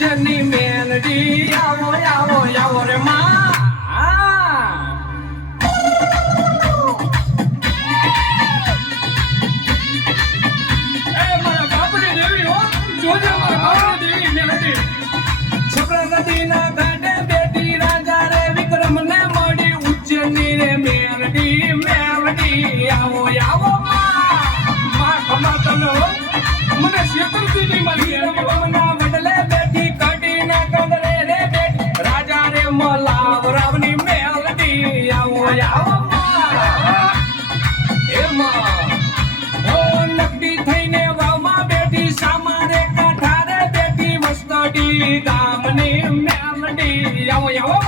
ઉચ્ચની મેલડી આવો આવો આવો રે માં મારા બાપની દેવી હો જોજે મારા બાપની દેવી મેલડી છોકરા નદીના ઘાટે બેઠી રાજા રે વિક્રમ ને મળી ઉચ્ચની રે મેલડી મેલડી આવો આવો માં ખમા તને હો મને શેતરજી ની મળી મના વડલે બેઠી કડીને કંદરે રે બેઠ રાજા રે મલાવ રાવની મેલડી આવો આવો એ માં ઓ નકડી થઈને વાવમાં બેઠી સામારે કાઠારે બેઠી વસ્તડી ગામની મેલડી આવો આવો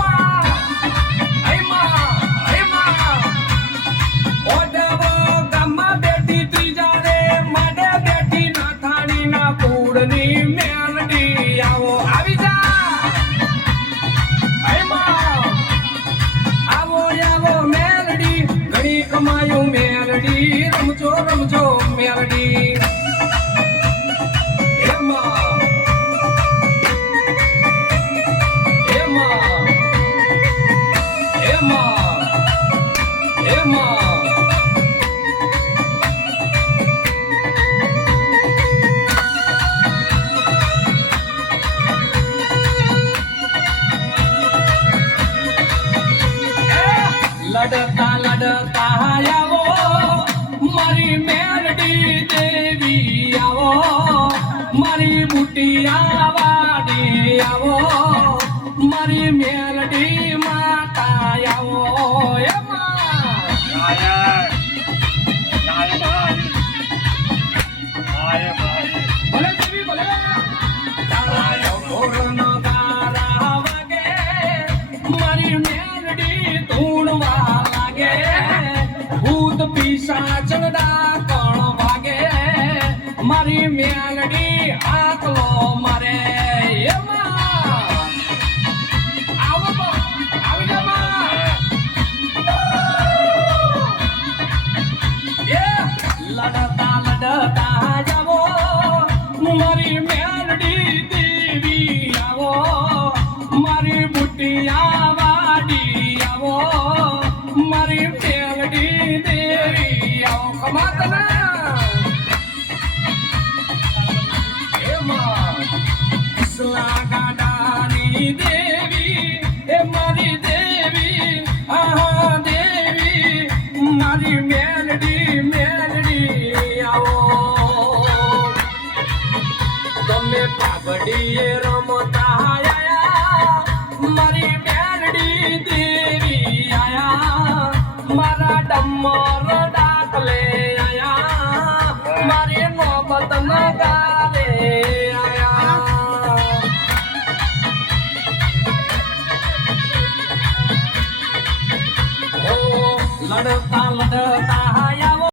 રમજો રમજો મેલડી એમાં એમાં એમાં એમાં લડતા લડતા આવો મારી મેલડી દેવી આવો મારી બુટિયા વાડી આવો મારી મેલડી માતા આવો ભલે દેવી ભલે ગારા વાગે મારી મેલડી ધૂણવા લાગે ભૂત પિશાચ ડાકણ વાગે મારી મેલડી આકલો મારે લડતા લડતા જાવો મારી મેલડી દેવી આવો મારી બુટિયા વાડી આવો મારી મેલડી દેવી આવો ખમાતના એમાં કસલા ગાડાની દેવી એ મારી દેવી આહા દેવી મારી મેલડી મેલડી આવો તમે પાઘડીએ રમતા આયા મારી મેલડી દેવી આયા મારા ડમર ડાકલે આયા મારી નોબત નગાલે આયા ઓ લડતા લડતા આયા